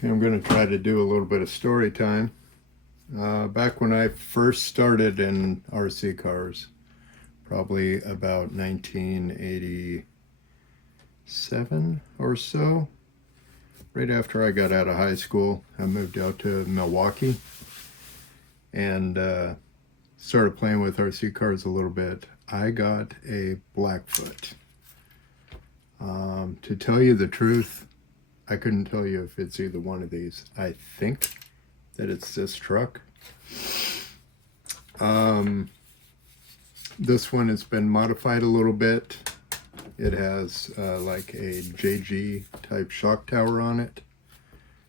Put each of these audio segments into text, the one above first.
Okay, I'm going to try to do a little bit of story time. Back when I first started in RC cars, probably about 1987 or so, right after I got out of high school, I moved out to Milwaukee and started playing with RC cars a little bit. I got a Blackfoot. To tell you the truth, I couldn't tell you if it's either one of these. I think that it's this truck. This one has been modified a little bit. It has like a JG type shock tower on it.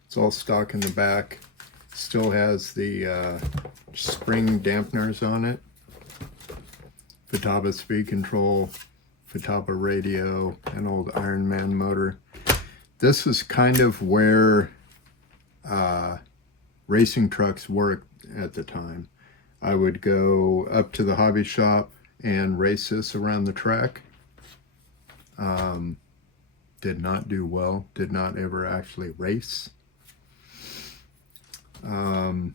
It's all stock in the back. Still has the spring dampeners on it. Futaba speed control, Futaba radio, an old Iron Man motor. This is kind of where racing trucks worked at the time. I would go up to the hobby shop and race this around the track. Did not do well, did not ever actually race. The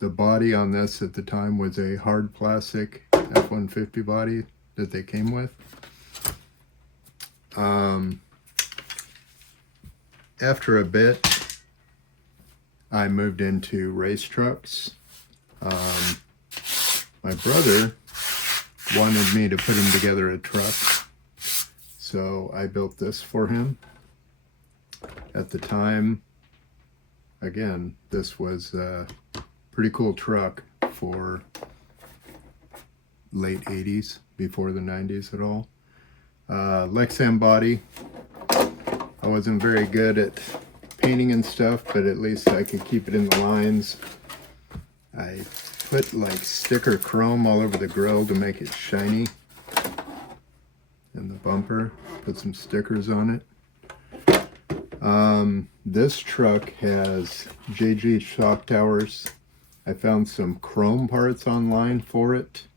body on this at the time was a hard plastic F-150 body that they came with. After a bit, I moved into race trucks. My brother wanted me to put him together a truck, so I built this for him. At the time, again, this was a pretty cool truck for late 80s, before the 90s at all. Lexan body. I wasn't very good at painting and stuff, but at least I could keep it in the lines. I put like sticker chrome all over the grill to make it shiny. And the bumper, put some stickers on it. This truck has JG shock towers. I found some chrome parts online for it.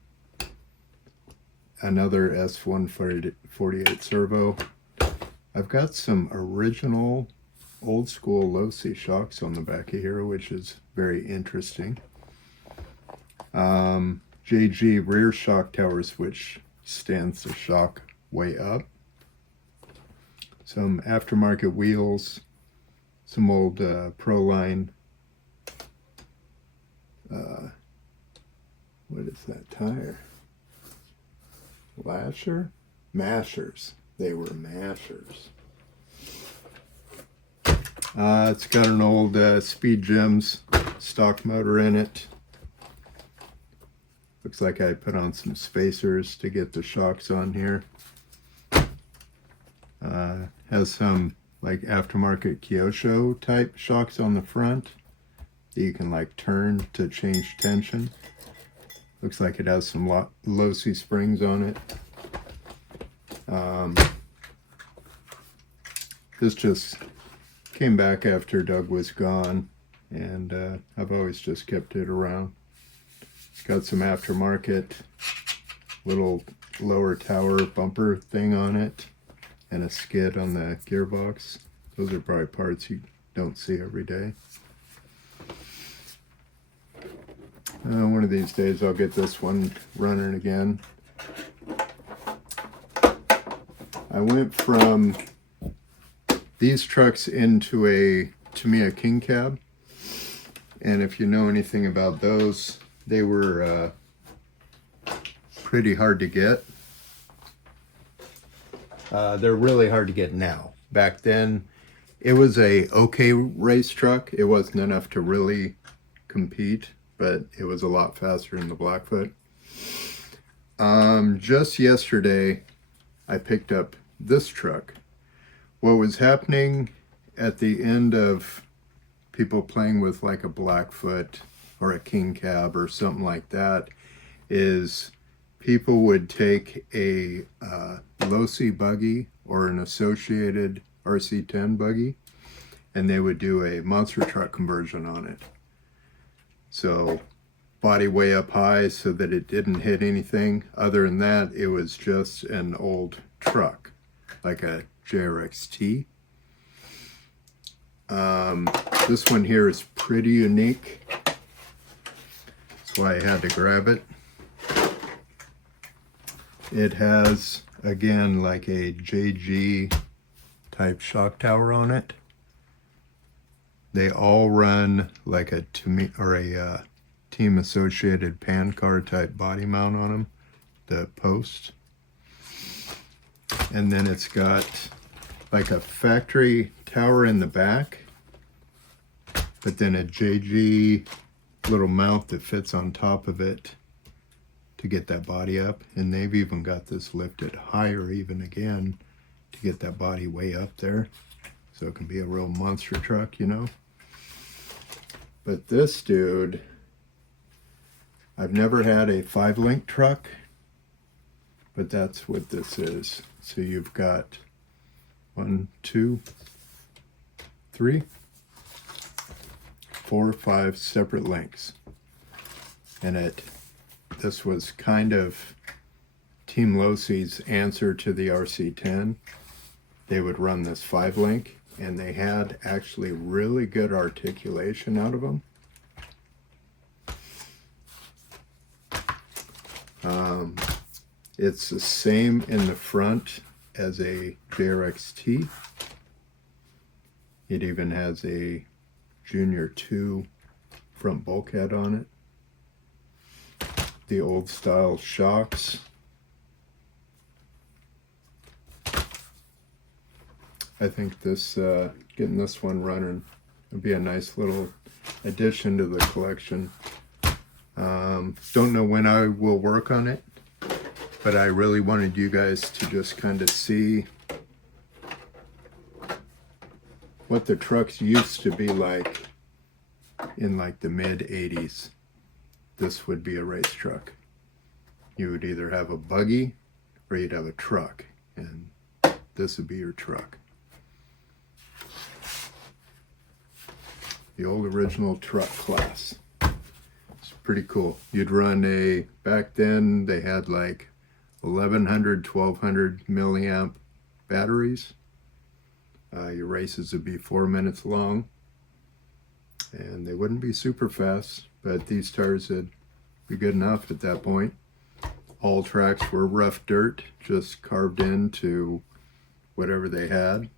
Another S148 servo. I've got some original old school low-C shocks on the back of here, which is very interesting. JG rear shock towers, which stands the shock way up. Some aftermarket wheels, some old Proline. What is that tire? Lasher? Mashers. They were mashers. It's got an old Speed Gems stock motor in it. Looks like I put on some spacers to get the shocks on here. Has some like aftermarket Kyosho type shocks on the front that you can like turn to change tension. Looks like it has some low-C springs on it. This just came back after Doug was gone, and I've always just kept it around. It's got some aftermarket little lower tower bumper thing on it and a skid on the gearbox. Those are probably parts you don't see every day. One of these days I'll get this one running again. I went from these trucks into a Tamiya King Cab, and if you know anything about those, they were pretty hard to get. They're really hard to get now. Back then, it was a okay race truck. It wasn't enough to really compete, but it was a lot faster than the Blackfoot. Just yesterday, I picked up this truck. What was happening at the end of people playing with like a Blackfoot or a King Cab or something like that is people would take a low-C buggy or an associated RC10 buggy, and they would do a monster truck conversion on it. So body way up high so that it didn't hit anything. Other than that, it was just an old truck, like a JRX-T. This one here is pretty unique. That's why I had to grab it. It has, again, like a JG type shock tower on it. They all run like a Team Associated pan car type body mount on them, the post. And then it's got like a factory tower in the back, but then a JG little mount that fits on top of it to get that body up. And they've even got this lifted higher even again to get that body way up there, so it can be a real monster truck, you know. But this dude, I've never had a 5-link truck, but that's what this is. So you've got 1, 2, 3, 4, 5 separate links. And this was kind of Team Losey's answer to the RC10. They would run this 5-link, and they had actually really good articulation out of them. It's the same in the front as a JRX-T. It even has a Junior 2 front bulkhead on it. The old style shocks. I think this getting this one running would be a nice little addition to the collection. Don't know when I will work on it, but I really wanted you guys to just kind of see what the trucks used to be like in like the mid 80s. This would be a race truck. You would either have a buggy or you'd have a truck, and this would be your truck. The old original truck class. It's pretty cool. You'd run back then they had like 1100, 1200 milliamp batteries. Your races would be 4 minutes long, and they wouldn't be super fast, but these tires would be good enough at that point. All tracks were rough dirt, just carved into whatever they had.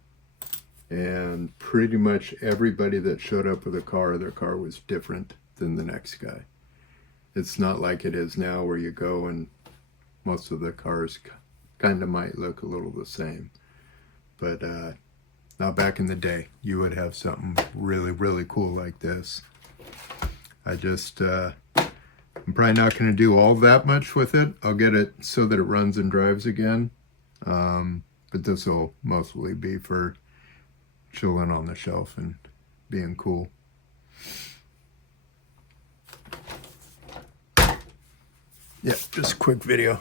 And pretty much everybody that showed up with a car, their car was different than the next guy. It's not like it is now where you go and most of the cars kind of might look a little the same. But now back in the day, you would have something really, really cool like this. I'm probably not going to do all that much with it. I'll get it so that it runs and drives again. But this will mostly be for chilling on the shelf and being cool. Yeah, just a quick video.